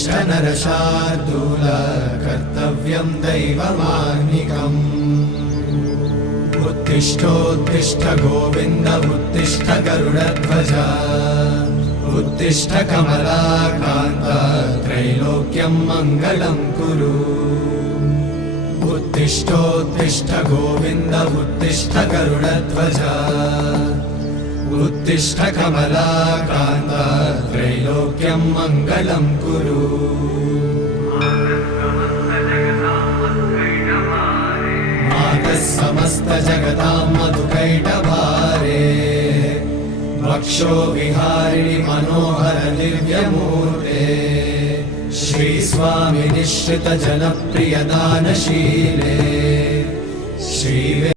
उत्तिष्ठ नरशार्दूल कर्तव्यं दैवमाह्निकम् उत्तिष्ठोत्तिष्ठ गोविन्द उत्तिष्ठ गरुडध्वज उत्तिष्ठ कमलाकान्त त्रैलोक्यं मङ्गलं कुरु उत्तिष्ठोत्तिष्ठ गोविन्द उत्तिष्ठ गरुडध्वज उत्तिष्ठ कमलाकान्त त्रैलोक्यं मङ्गलं कुरु मातः समस्त जगतां मधुकैटभारे वक्षो विहारिणि मनोहर दिव्यमूर्ते श्रीस्वामि निश्रित जनप्रिय दानशीले श्री